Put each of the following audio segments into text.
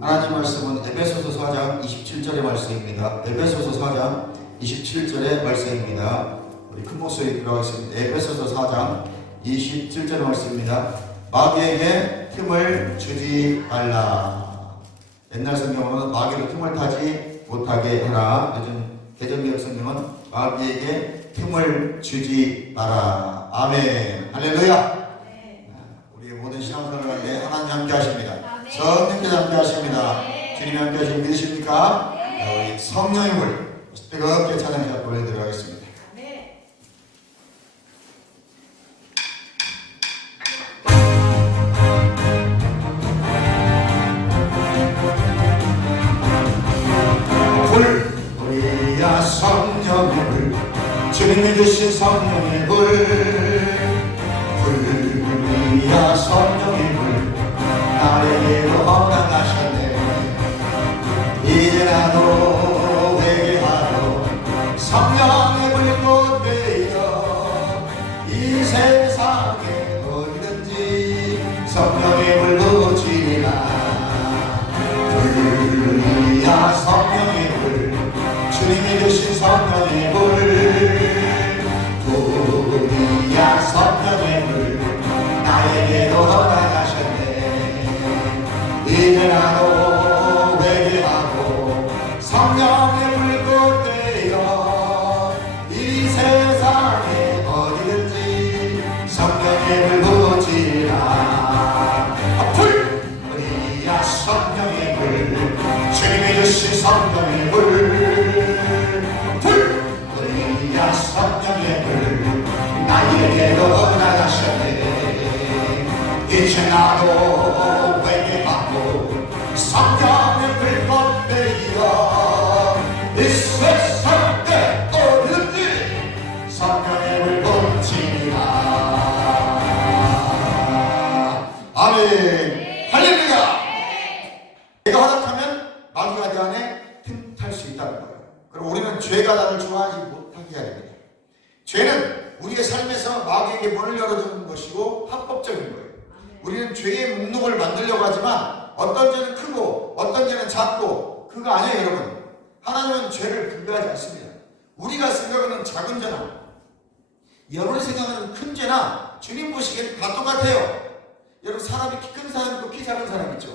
하나님 말씀은 에베소서 4장 27절의 말씀입니다. 에베소서 4장 27절의 말씀입니다. 우리 큰 목소리 들어가겠습니다. 에베소서 4장 27절의 말씀입니다. 마귀에게 틈을 주지 말라. 옛날 성경은 마귀로 틈을 타지 못하게 해라. 요즘 개정개혁 성경은 마귀에게 틈을 주지 마라. 아멘. 할렐루야. 우리의 모든 신앙생활을 할 때 하나님 함께 하십니다. 성령께서 함께 하십니다. 주님이 함께 하시는 믿으십니까? 우리 성령의 물 뜨겁게 찬양해 보여드리겠습니다. 불 우리야 성령의 물 주님이 주신 성령의 불 우리야 성령의 물 나에게로 허락하셨네. 이제 나도 회개하러 성령의 불꽃 되어 이 세상에 어디든지 성령의 불로 지리라. 불이야 성령의 불 주님이 주신 성령의 불 불이야 성령의 불 나에게로 허락하셨네. 이제 나도 회개하고 성령의 불꽃 되어 이 세상에 어디든지 성령의 불 지라. 불 우리야 성령의 불 주님이 주신 성령의 불 우리야 성령의 불 나에게로 나가셨네. 이제 나도 회개하고 성령의 불꽃 되어 이 세상에 어디든지 성령의 불꽃 지라. 아멘. 할렐루야. 내가 허락하면 마귀가 내 안에 틈탈 수 있다는 거예요. 그럼 우리는 죄가 나를 좋아하지 못하게 해야 됩니다. 죄는 우리의 삶에서 마귀에게 문을 열어주는 것이고 합법적인 거예요. 우리는 죄의 목록을 만들려고 하지만 어떤 죄는 크고 어떤 죄는 작고 그거 아니에요. 여러분, 하나님은 죄를 분별하지 않습니다. 우리가 생각하는 작은 죄나 여러분이 생각하는 큰 죄나 주님 보시기에는 다 똑같아요. 여러분, 사람이 키 큰 사람 있고 키 작은 사람 있죠.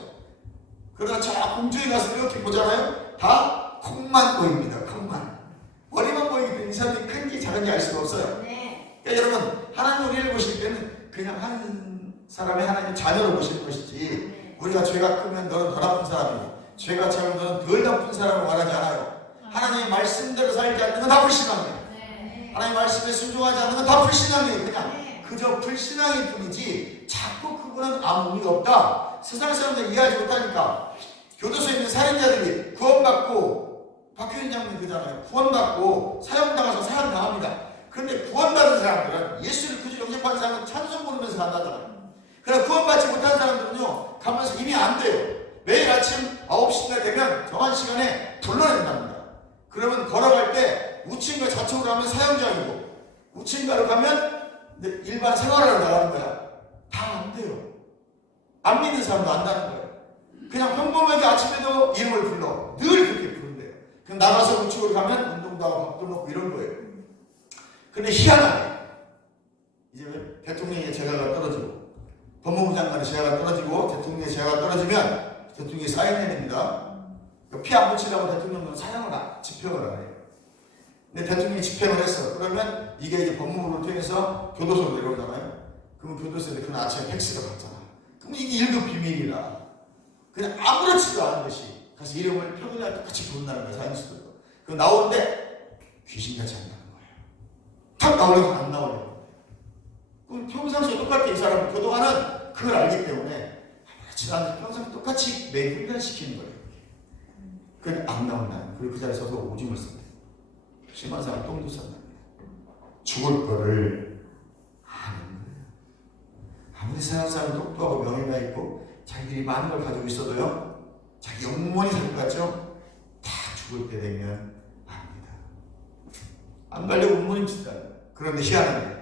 그러나 저 공주에 가서 이렇게 보잖아요. 다 콩만 보입니다. 콩만. 머리만 보이기 때문에 이 사람이 큰지 작은지 알 수가 없어요. 그러니까 여러분, 하나님 우리를 보실 때는 그냥 한 사람이 하나님 자녀로 보실 것이지 우리가 죄가 크면 너는 더 나쁜 사람이고 죄가 작으면 너는 덜 나쁜 사람을 말하지 않아요. 하나님의 말씀대로 살지 않는 건 다 불신앙이에요. 하나님의 말씀에 순종하지 않는 건 다 불신앙이에요. 그냥 그저 불신앙일 뿐이지 자꾸 그거는 아무 의미가 없다. 세상 사람들 이해하지 못하니까 교도소에 있는 살인자들이 구원받고 박효인 장군이 그잖아요. 구원받고 사형당해서 사형당합니다. 그런데 구원받은 사람들은 예수를 그저 영접한 사람은 찬송 부르면서 간다잖아요. 그러나 구원받지 못한 사람들은요 가면서 이미 안 돼요. 매일 아침 9시가 되면 정한 시간에 불러낸답니다. 그러면 걸어갈 때 우친가 좌측으로 가면 사형장이고 우친가로 가면 일반 생활하러 나가는 거야. 다 안 돼요. 안 믿는 사람도 안다는 거예요. 그냥 평범하게 아침에도 이름을 불러. 늘 그렇게 부른대요. 그럼 나가서 우측으로 가면 운동도 하고 밥도 먹고 이런 거예요. 근데 희한하게 이제 대통령의 재가가 떨어지고 법무부 장관의 재가가 떨어지고 대통령의 재가가 떨어지면 대통령이 사형해야 됩니다. 피 안 묻히라고 대통령은 사형을 집행을 안 해요. 근데 대통령이 집행을 했어. 그러면 이게 이제 법무부를 통해서 교도소로 내려오잖아요. 그러면 교도소에 그날 아침에 팩스가 갔잖아. 그럼 이게 1급 비밀이라 그냥 아무렇지도 않은 것이 가서 이름을 평일날 똑같이 부른다는 거예요. 사형수들도. 그럼 나오는데 귀신같이 한다는 거예요. 탁 나오려고 안 나오려고. 그럼 평상시에 똑같게 이 사람은 그동안은 그걸 알기 때문에 아무렇지도 않은 평상 똑같이 매 훈련시키는 거예요. 그건 안 나온다는. 그리고 그 자리에 서서 오줌을 싼다. 심한 사람 똥도 싼다. 죽을 거를 아는 거예요. 아무리 세상 사람 똑똑하고 명예가 있고 자기들이 많은 걸 가지고 있어도요 자기 영원히 살 것 같죠? 다 죽을 때 되면 압니다. 안 가려고 운문입시다. 그런데 희한하게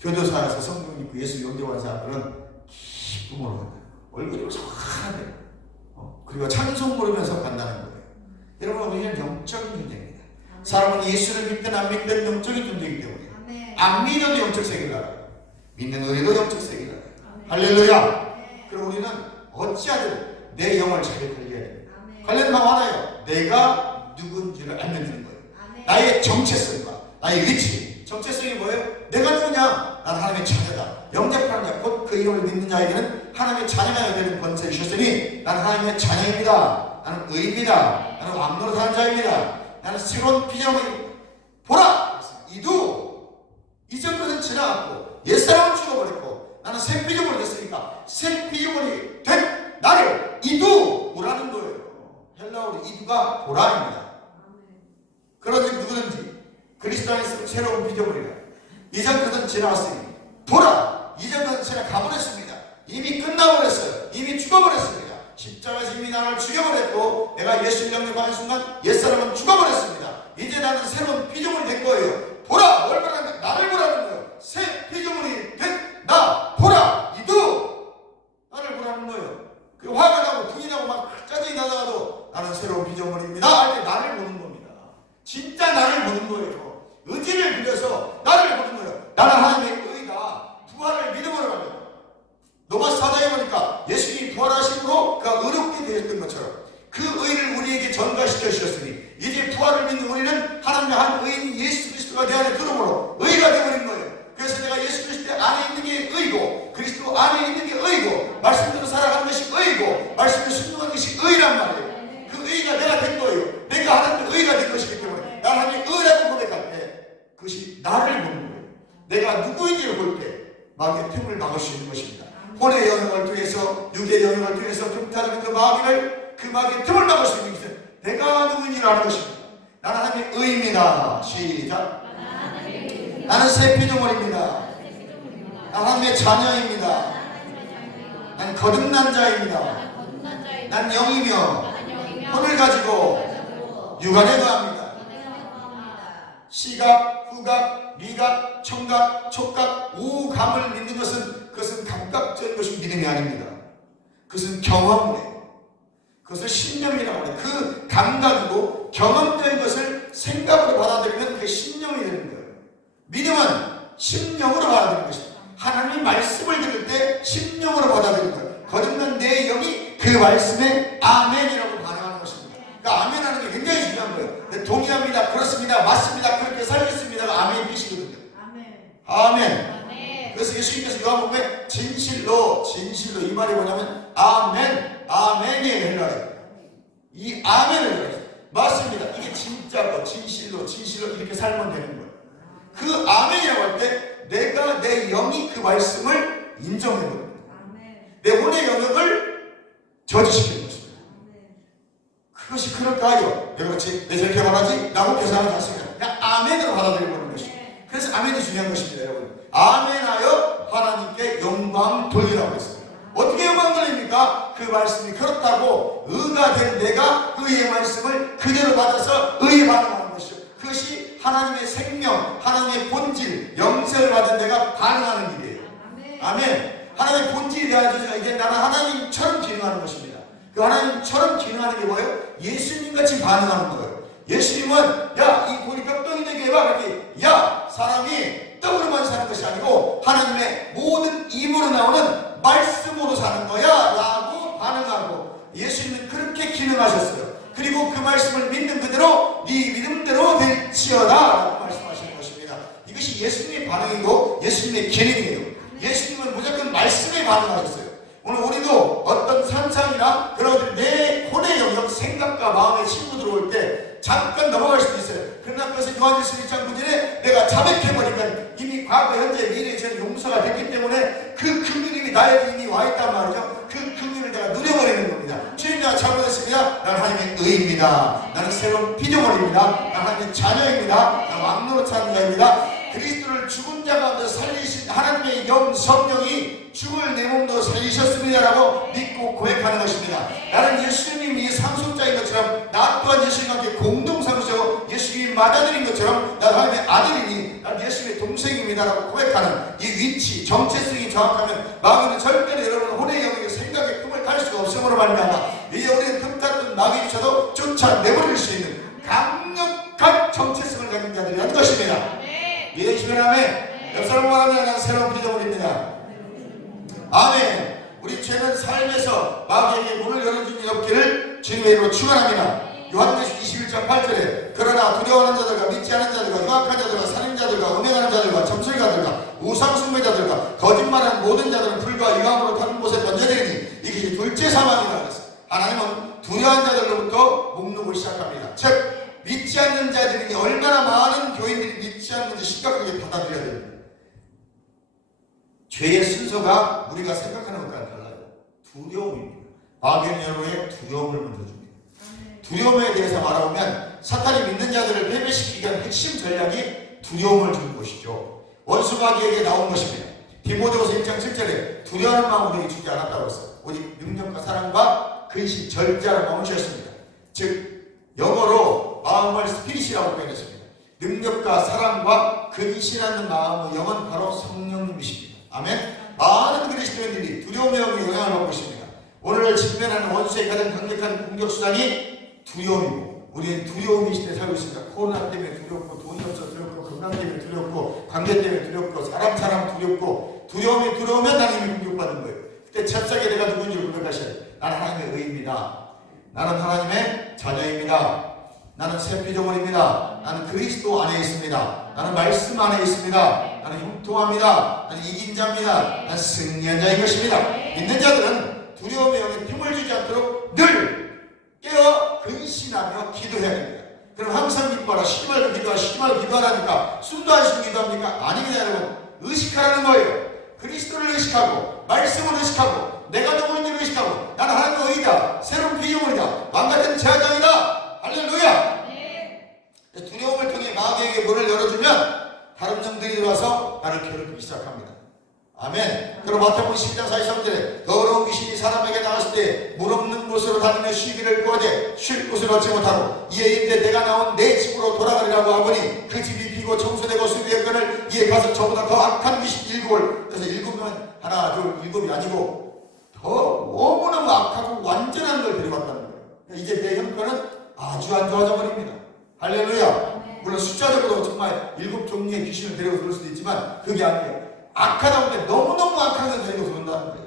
교도소에서 성경 입고 예수 영접한 사람들은 기쁨으로 간다. 얼굴이 환하게 그리고 찬송 부르면서 간다는 거예요. 여러분, 우리는 영적인 존재입니다. 사람은 예수를 믿든 안 믿든 영적인 존재이기 때문에 안 믿어도 영적 세계를 알아요. 믿는 우리도 영적 세계를 알아요. 할렐루야. 그럼 우리는 어찌하든 내 영을 잘 관리해야 됩니다. 관리는 방 하나예요. 내가 누군지를 알면 되는 거예요. 나의 정체성과 나의 위치. 정체성이 뭐예요? 내가 누구냐? 나는 하나님의 자녀다. 영접하는 자, 곧 그 이름을 믿는 자에게는 하나님의 자녀가 되는 권세를 주셨으니 나는 하나님의 자녀입니다. 나는 의입니다. 나는 왕노릇 하는 자입니다. 나는 새로운 피조물이 보라! 이두! 이전 것은 지나갔고 옛사람은 죽어버렸고 나는 새 피조물이 됐으니까 새 피조물이 된 나를 이두라는 거예요. 헬라어로 이두가 보라입니다. 그러지 누구든지 그리스도 안에서 새로운 피조물이라. 이전 것은 지나갔으니 보라! 이전 것은 지나가버렸습니다. 이미 끝나버렸어요. 이미 죽어버렸습니다. 십자가에서 이미 나를 죽여버렸고 내가 예수를 영접하는 순간 옛사람은 죽어버렸습니다. 이제 나는 새로운 피조물이 된 거예요. 보라! 뭘 보라는 거예요? 나를 보라는 거예요. 새 피조물이 된 나 보라! 이두! 나를 보라는 거예요. 그 화가 나고 분이 나고 막 짜증이 나다가도 나는 새로운 피조물입니다 할 때 나를 보는 겁니다. 진짜 나를 보는 거예요. 의지를 빌려서 나를 보는 거예요. 나는 하나님의 의다. 부활을 믿음으로 가면 로마서 4장에 보니까 예수님이 부활하심으로 그가 의롭게 되었던 것처럼 그 의를 우리에게 전가시켜 주셨으니 이제 부활을 믿는 우리는 하나님의 한 의인 예수 그리스도가 내 안에 들어오므로 의가 되어버린 거예요. 그래서 내가 예수 그리스도 안에 있는 게 의고 그리스도 안에 있는 게 의고 말씀대로 살아가는 것이 의고 말씀대로 순종하는 것이 의란 말이에요. 그 의가 내가 된 거예요. 내가 하나님의 의가 된 것이기 때문에 나는 하나님의 의라고 고백할 때 그것이 나를 보는 거예요. 내가 누구인지를 볼 때 마귀의 틈을 막을 수 있는 것입니다. 혼의 영역을 통해서 육의 영역을 통해서 틈타는 그 마귀의 틈을 막을 수 있는 것은 내가 누구인지를 아는 것입니다. 나는 하나님의 의입니다. 시작. 나는 새 피조물입니다. 나는 하나님의 자녀입니다. 나는 거듭난 자입니다. 난 영이며 혼을 가지고 육안에 거합니다. 시각, 후각, 미각, 청각, 촉각, 오감을 믿는 것은 그것은 감각적인 것이 믿음이 아닙니다. 그것은 경험이에요. 그것을 신념이라고 해요. 그 감각이고 경험적인 것을 생각으로 받아들이면 그게 신념이 되는 거예요. 믿음은 심령으로 받아들이는 것입니다. 하나님의 말씀을 들을 때 심령으로 받아들이는 거예요. 거듭난 내 영이 그 말씀에 아멘이라고 반응하는 것입니다. 그러니까 아멘하는 게 굉장히 중요한 거예요. 동의합니다. 그렇습니다. 맞습니다. 그렇게 살겠습니다가 아멘 뜻이거든요. 아멘. 그래서 예수님께서 요한복음에 진실로 이 말이 뭐냐면 아멘이에요. 헬라어예요. 이 아멘을 해요. 맞습니다. 이게 진짜고 진실로 이렇게 살면 되는 거예요. 그 아멘이라고 할 때 내가 내 영이 그 말씀을 인정해 버립니다. 내 혼의 영역을 저지시키는 것입니다. 그것이 그럴까요? 내가 그렇지 내 저렇게 말하지? 라고 계산하지 않습니다. 그냥 아멘으로 받아들이는 것입니다. 그래서 아멘이 중요한 것입니다. 여러분, 아멘하여 하나님께 영광 돌리라고 했어요. 어떻게 영광 돌립니까? 그 말씀이 그렇다고 의가 된 내가 의의 말씀을 그대로 받아서 의에 반응하는 것이죠. 그것이 하나님의 생명, 하나님의 본질, 영생을 받은 내가 반응하는 일이에요. 아멘. 하나님의 본질이 되어져서 이제 나는 하나님처럼 기능하는 것입니다. 그 하나님처럼 기능하는 게 뭐예요? 예수님같이 반응하는 거예요. 예수님은 야, 이 돌이 뼈덩이 되게 해봐. 그렇게 야, 사람이 떡으로만 사는 것이 아니고 하나님의 모든 입으로 나오는 말씀으로 사는 거야 라고 반응하고 예수님은 그렇게 기능하셨어요. 그리고 그 말씀을 믿는 그대로 네 믿음대로 될지어다 라고 말씀하시는 것입니다. 이것이 예수님의 반응이고 예수님의 기능이에요. 예수님은 무조건 말씀에 반응하셨어요. 오늘 우리도 어떤 산상이나 그런 것들 내 혼의 영역, 생각과 마음에 치고 들어올 때 잠깐 넘어갈 수도 있어요. 그러나 그것은 요한일서 1장 9절에 내가 자백해버리면 이미 과거, 현재, 미래, 저는 용서가 됐기 때문에 그 긍휼이 나에게 이미 와있단 말이죠. 그 긍휼을 내가 누려버리는 겁니다. 주님, 내가 잘못했습니다. 나는 하나님의 의입니다. 나는 새로운 피조물입니다. 나는 하나님의 자녀입니다. 나는 왕노릇 하는 자입니다. 그리스도를 죽은 자 가운데 살리신 하나님의 영 성령이 죽을 내 몸도 살리셨습니다라고 믿고 고백하는 것입니다. 나는 예수님이 상속자인 것처럼 나 또한 예수님과 함께 공동상속자고 예수님이 맞아들인 것처럼 나는 하나님의 아들이니 나는 예수님의 동생입니다라고 고백하는 이 위치, 정체성이 정확하면 마귀는 절대로 여러분 혼의 영역의 생각의 꿈을 탈 수가 없음으로 말미암아 이제 우리는 미쳐도 쫓아내버릴 수 있는 강력한 정체성을 가진 자들이라는 것입니다. 믿으시면 아멘. 옆 사람 말하면 난 새로운 피조물입니다. 아멘. 우리 죄는 삶에서 마귀에게 문을 열어준 일 없기를 주님의 이름으로 축원합니다. 요한계시록 21장 8절에 그러나 두려워하는 자들과 믿지 않은 자들과 유학한 자들과 살인자들과 음행하는 자들과 점술가들과 우상숭배자들과 거짓말하는 모든 자들은 불과 유황으로 타는 곳에 던져내리니 이것이 둘째 사망이라 그랬어요. 하나님은 두려워하는 자들로부터 목록을 시작합니다. 즉 믿지 않는 자들이 얼마나 많은 교인들이 믿지 않는지 심각하게 받아들여야 됩니다. 죄의 순서가 우리가 생각하는 것과는 달라요. 두려움입니다. 마귀는 여러분의 두려움을 먼저 줍니다. 두려움에 대해서 말하면 사탄이 믿는 자들을 패배시키기 위한 핵심 전략이 두려움을 주는 것이죠. 원수 마귀에게 나온 것입니다. 디모데후서 1장 7절에 두려워하는 마음을 너에게 주지 않았다고 했어요. 오직 능력과 사랑과 근신 절제하는 마음을 주셨습니다. 즉 영어로 마음을 스피릿이라고 표현했습니다. 능력과 사랑과 근신하는 마음의 영은 바로 성령님이십니다. 아멘. 많은 그리스도인들이 두려움의 영향을 받고 있습니다. 오늘 직면하는 원수의 가장 강력한 공격 수단이 두려움이고, 우리는 두려움의 시대에 살고 있습니다. 코로나 때문에 두렵고, 돈이 없어 두렵고, 건강 때문에 두렵고, 관계 때문에 두렵고, 사람 두렵고, 두려움이 들어오면 하나님이 공격받는 거예요. 그때 잽싸게 내가 누군지를 고백하셔야 돼요. 나는 하나님의 의입니다. 나는 하나님의 자녀입니다. 나는 새 피조물입니다. 나는 그리스도 안에 있습니다. 나는 말씀 안에 있습니다. 나는 형통합니다. 나는 이긴 자입니다. 나는 승리한 자인 것입니다. 믿는 자들은 두려움의 영에 틈을 주지 않도록 늘 깨어 근신하며 기도해야 됩니다. 그럼 항상 기도하라. 쉬지 말고 기도하라. 쉬지 말고 기도하라니까 숨도 안 쉬고 기도합니까? 아닙니다. 여러분. 의식하라는 거예요. 그리스도를 의식하고 말씀을 의식하고 내가 누구인지를 의식하고 나는 하나님의 의다. 새로운 피조물이다. 왕같은 제사장이다. 할렐루야. 두려움을 통해 마귀에게 문을 열어주면 다른 영들이 들어와서 나를 괴롭히기 시작합니다. 아멘. 그럼 마태복음 12장 43절에 더러운 귀신이 사람에게 나왔을 때 물 없는 곳으로 다니며 쉬기를 구하되 쉴 곳을 얻지 못하고 이에 이르되 내가 나온 내 집으로 돌아가리라고 하보니 그 집이 비고 청소되고 수비했거늘 이에 가서 저보다 더 악한 귀신 일곱을, 그래서 일곱은 하나 둘 일곱이 아니고 더 너무너무 악하고 완전한 걸 데려왔다는 거예요. 이제 내 형편은 아주 안 좋아져 버립니다. 할렐루야. 물론 숫자적으로 정말 7 종류의 귀신을 데려고 그럴 수도 있지만 그게 아니에요. 악하다 보니 너무너무 악한 걸 데리고 그런다는 거예요.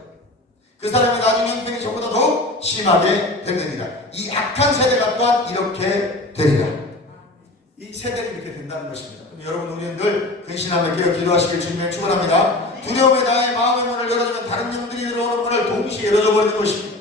그 사람의 나중에 형편이 저보다 더욱 심하게 됩니다. 이 악한 세대가 또한 이렇게 되리라. 이 세대는 이렇게 된다는 것입니다. 여러분, 우리는 늘 근신하며 깨어 기도하시길 주님을 축원합니다. 두려움에 나의 마음의 문을 열어주면 다른 영들이 들어오는 문을 동시에 열어줘 버리는 것입니다.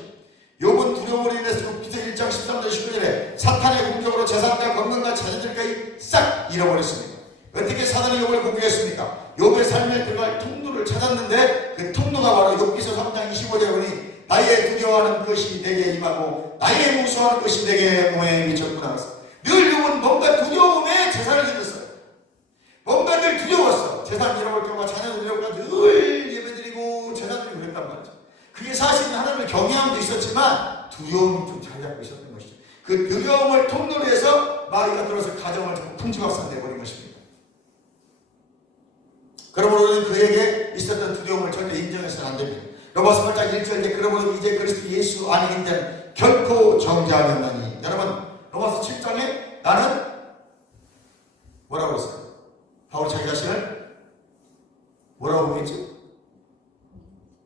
욥은 두려움으로 인해서 욥기서 1장 13절 19절에 사탄의 공격으로 재산과 건강과 자녀들까지 싹 잃어버렸습니다. 어떻게 사단이 욥을 공격했습니까? 욥의 삶에 들어갈 통로를 찾았는데 그 통로가 바로 욥기서 3장 25절에 보니 나의 두려워하는 것이 내게 임하고 나의 무서워하는 것이 내게 몸에 미쳤구나. 늘 욥은 뭔가 두려움에 재산을 지녔어요. 뭔가 늘 두려웠어. 재산 잃어버릴까 봐, 자녀들 잃어버릴까 봐 늘 예배드리고 재산드리고 그랬단 말이죠. 그게 사실은 하나님을 경외함도 있었지만 두려움이 좀 잘 잡고 있었던 것이죠. 그 두려움을 통로로 해서 마귀가 들어서 가정을 풍지박산 내버린 것입니다. 그러므로 우리는 그에게 있었던 두려움을 절대 인정해서는 안 됩니다. 로마서 8장 1절에 그러므로 이제 그리스도 예수 안에 있는 자는 결코 정죄하였나니. 여러분, 로마서 7장에 나는 뭐라고 했어요? 바울이 자기 자신을 뭐라고 보겠죠?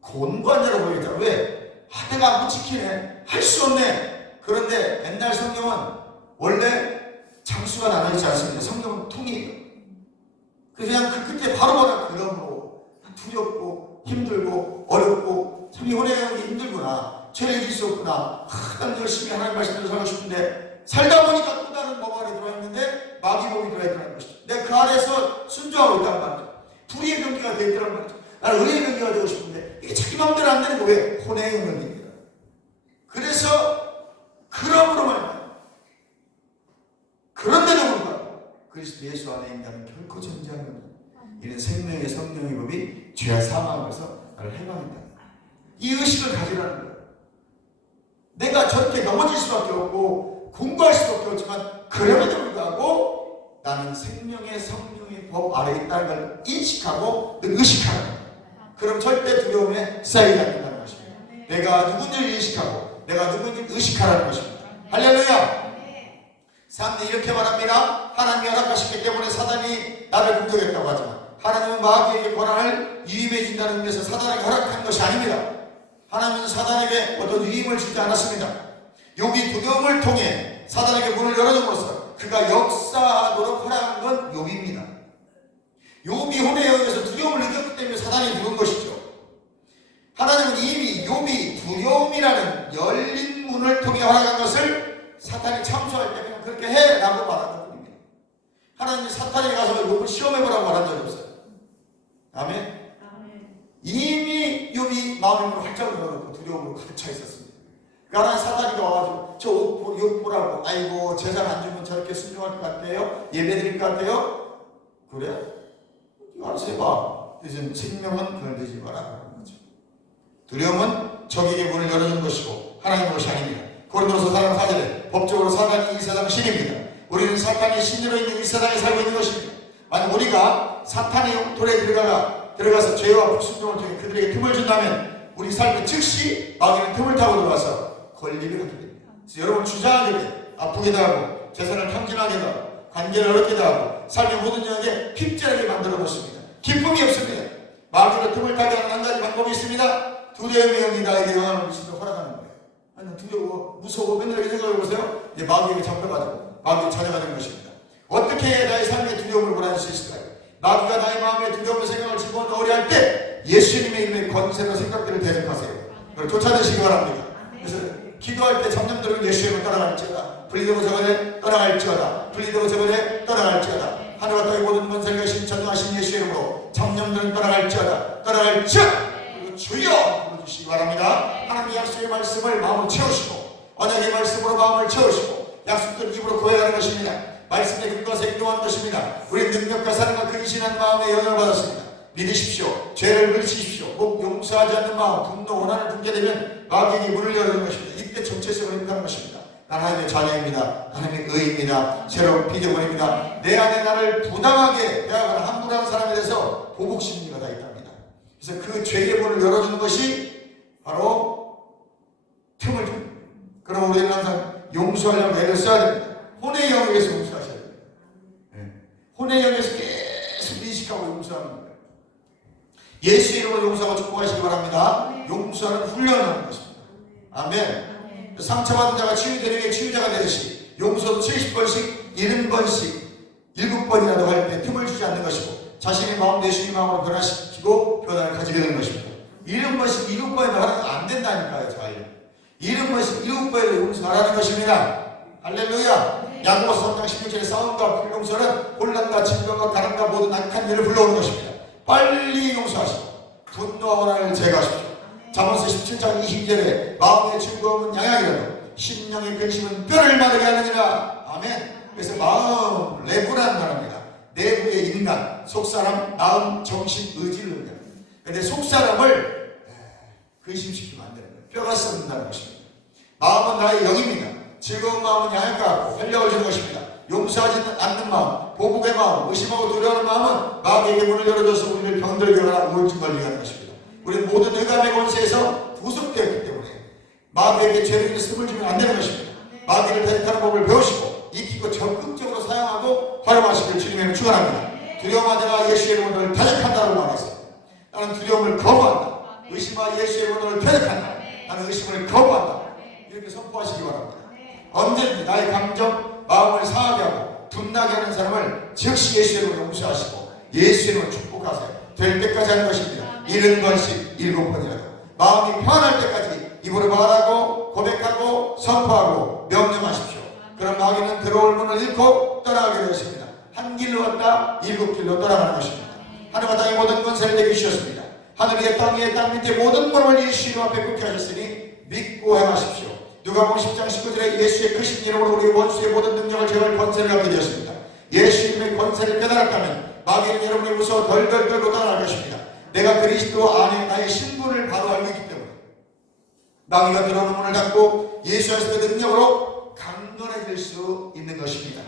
곤고한 자로 보이잖아. 왜? 내가 못 지키네. 할 수 없네. 그런데 옛날 성경은 원래 장수가 나눠있지 않습니다. 성경은 통이에요. 그냥 그 끝에 바로 그러므로 두렵고 힘들고 어렵고 참 이혼해야 힘들구나. 죄를 이길 수 없구나. 난 열심히 하나님 말씀대로 살고 싶은데 살다 보니까 또 다른 몸 안에 들어있는데 마귀 몸이 들어있다는 것이죠. 내가 그 아래에서 순종하고 있단 말이죠. 불의의 경기가 되어 있다는 말이죠. 나는 의의 경기가 되고 싶은데 이게 자기 마음대로 안 되는 거 왜? 혼의 경기입니다. 그래서 그러므로 말이야. 그런데도 불구하고 그리스도 예수 안에 있다면 결코 존재하는 겁니다. 이는 생명의 성령의 법이 죄와 사망에서 나를 해방한다. 이 의식을 가지라는 거예요. 내가 저렇게 넘어질 수밖에 없고 공부할 수밖에 없지만 그럼에도 불구하고 나는 생명의 성령의 법 아래에 있다는 걸 인식하고 의식하는 거예요. 그럼 절대 두려움에 쌓이지 않는다는 것입니다. 내가 누군지를 인식하고 내가 누군지를 의식하라는 것입니다. 할렐루야. 사람들이 이렇게 말합니다. 하나님이 허락하셨기 때문에 사단이 나를 공격했다고 하지만 하나님은 마귀에게 권한을 위임해 준다는 의미에서 사단에게 허락한 것이 아닙니다. 하나님은 사단에게 어떤 위임을 주지 않았습니다. 욥이 두려움을 통해 사단에게 문을 열어줌으로써 그가 역사하도록 허락한 건 욥입니다. 욥이 혼의 영역에서 두려움을 느꼈기 때문에 사단이 부른 것이죠. 하나님은 이미 욥이 두려움이라는 열린 문을 통해 허락한 것을 사탄이 참소할 때 그냥 그렇게 해라고 말한 것뿐입니다. 하나님이 사탄에게 가서 욥을 시험해보라고 말한 적이 없어요. 아멘. 이미 욥이 마음을 활짝 열어놓고 두려움으로 가득 차 있었습니다. 그러나 사탄이가 와가지고 저 욥 보라고, 아이고 제사 안 주면 저렇게 순종할 것 같아요? 예배 드릴 것 같아요? 그래? 이거 알아서 해봐. 대신 생명은 걸리지 마라 그런 거죠. 두려움은 적에게 문을 열어주는 것이고 하나님의 것이 아닙니다. 고린도서 4장 4절에 법적으로 사단이 이 세상 신입니다. 우리는 사탄이 신으로 있는 이 세상에 살고 있는 것입니다. 만약 우리가 사탄의 영토에 들어가서 죄와 불순종을 통해 그들에게 틈을 준다면 우리 삶에 즉시 마귀는 틈을 타고 들어가서 권리를 갖게 됩니다. 그래서 여러분 주저하게 돼. 아프기도 하고 재산을 탐진하기도 하고 관계를 어렵기도 하고 삶의 모든 영역에 핍절하게 만들어 놓습니다. 기쁨이 없습니다. 마귀로 틈을 타게 하는 한 가지 방법이 있습니다. 두려움의 영이 나에게 영향을 미치도록 허락하는 거예요. 아니 두려워 무서워 맨날 이렇게 생각해보세요. 이제 마귀에게 잡혀가지고 마귀의 자녀가 되는 것입니다. 어떻게 해야 나의 삶의 두려움을 몰아낼 수 있을까요? 마귀가 나의 마음에 두려움의 생각을 집어넣으려 할 때 예수님의 이름의 권세로 생각들을 대적하세요. 그걸 쫓아내시기 바랍니다. 그래서 기도할 때 청년들은 예수의 이름을 따라갈지어다. 불리되고 저번에 떠나갈지어다. 불리되고 저번에 떠나갈지어다. 하늘과 땅의 모든 권세를 가신 전능하신 예수의 이름으로 청년들은 떠나갈지어다. 떠나갈지어다. 그리고 주여 부르주시기 바랍니다. 하나님의 약속의 말씀을 마음을 채우시고 언약의 말씀으로 마음을 채우시고 약속들 입으로 고해하는 것입니다. 말씀의 근거에서 행동하는 것입니다. 우리 능력과 사랑과 근신한 마음에 영향을 받았습니다. 믿으십시오. 죄를 물리치십시오. 꼭 용서하지 않는 마음, 분노, 원한을 품게 되면 마귀에게 문을 열어주는 것입니다. 이때 정체성을 회복하는 것입니다. 나는 하나님의 자녀입니다. 하나님의 의입니다. 새로운 피조물입니다. 내 안에 나를 부당하게 대하거나 함부로한 사람에 대해서 보복심리가 다 있답니다. 그래서 그 죄의 문을 열어주는 것이 바로 틈을 줍니다. 그럼 우리는 항상 용서하려고 애를 써야 됩니다. 혼의 영역에서 용서하셔야 됩니다. 혼의 영역에서 계속 인식하고 용서하는 거예요. 예수 이름으로 용서하고 축복하시기 바랍니다. 용서하는 훈련을 하는 것입니다. 아멘. 상처받은 자가 치유되는 게 치유자가 되듯이 용서도 70번씩 70번씩 7번이라도 할 때 틈을 주지 않는 것이고 자신의 마음 예수의 마음으로 변화시키고 변화를 가지게 되는 것입니다. 70번씩 7번에도 하는 안 된다니까요. 잘 70번씩 7번에도 용서하라는 것입니다. 할렐루야. 야고보서 3장 16절에 싸움과 불용서는 혼란과 질병과 가난과 모든 악한 일을 불러오는 것입니다. 빨리 용서하시고 분노와 원한을 제거하십시오. 잠언서 17장 20절에 마음의 즐거움은 양약이라도 심령의 근심은 뼈를 마르게 하느니라. 아멘. 그래서 마음 내부라는 단어입니다. 내부의 인간, 속사람, 마음, 정신, 의지를 의미합니다. 그런데 속사람을 근심시키면 안 되는 거예요. 뼈가 썩는다는 것입니다. 마음은 나의 영입니다. 즐거운 마음은 양약 같고 활력을 주는 것입니다. 용서하지 않는 마음, 보복의 마음, 의심하고 두려워하는 마음은 마귀에게 문을 열어줘서 우리를 병들게 하거나 우울증 걸리게 하는 것입니다. 우리는 모든 의감의 권세에서 구속되었기 때문에 마귀에게 죄를 씀을 주면 안 되는 것입니다. 마귀를 대적하는 법을 배우시고 익히고 적극적으로 사용하고 활용하시길 주님의 축원합니다. 두려워하지 마. 예수의 이름으로 너를 대적한다고 말했어요. 나는 두려움을 거부한다. 의심하. 예수의 이름으로 너를 대적한다. 나는 의심을 거부한다. 이렇게 선포하시기 바랍니다. 언제든지 나의 감정, 마음을 상하게 하고 분나게 하는 사람을 즉시 예수의 이름으로 용서하시고 예수의 이름으로 축복하세요. 될 때까지 하는 것입니다. 70번씩 7번이라도 마음이 편안할 때까지 입으로 말하고 고백하고 선포하고 명령하십시오. 그럼 마귀는 들어올 문을 잃고 떠나가게 되었습니다. 한 길로 왔다 7길로 떠나가는 것입니다. 하늘과 땅의 모든 권세를 내게 주셨습니다. 하늘 위에 땅 위에 땅 밑에 모든 것을 예수 이름 앞에 굳게 하셨으니 믿고 행하십시오. 누가복음 10장 19절에 예수의 크신 이름으로 우리 원수의 모든 능력을 제거할 권세를 갖게 되었습니다. 예수 이름의 권세를 깨달았다면 마귀는 여러분이 무서워 덜덜 떨고 떠날 것입니다. 내가 그리스도 안에 나의 신분을 바로 알고 있기 때문에 마귀가 들어오는 문을 닫고 예수 안에서의 능력으로 강건해질 수 있는 것입니다.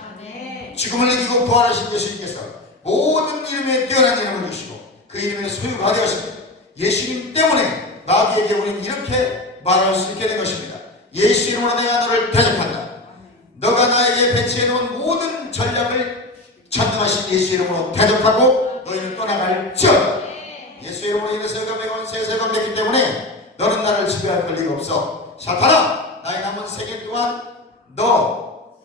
죽음을 이기고 부활하신 예수님께서 모든 이름에 뛰어난 이름을 주시고 그 이름의 소유가 되었습니다. 예수님 때문에 마귀에게 우리는 이렇게 말할 수 있게 된 것입니다. 예수 이름으로 내가 너를 대적한다. 나에게 배치해 놓은 모든 전략을 전능하신 예수 이름으로 대적하고 너희는 떠나갈지어다. 예수 이름으로 인해서 세금 세세금 됐기 때문에 너는 나를 지배할 권리가 없어. 사탄아, 나의 남은 세계 동안 너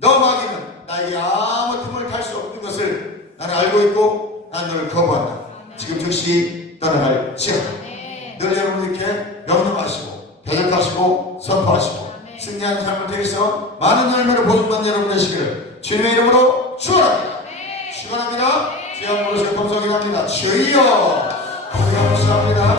마귀는 나에게 아무 틈을 탈 수 없는 것을 나는 알고 있고 난 너를 거부한다. 지금 즉시 떠나갈지어다. 늘 여러분 이렇게 명령하시고 대적하시고 선포하시고 승리하는 삶을 통해서 많은 열매를 보증받는 여러분 되시기를 주님의 이름으로 축원합니다. 축원합니다. 주여 부르시고 동성이 합니다. 주여 감사합니다.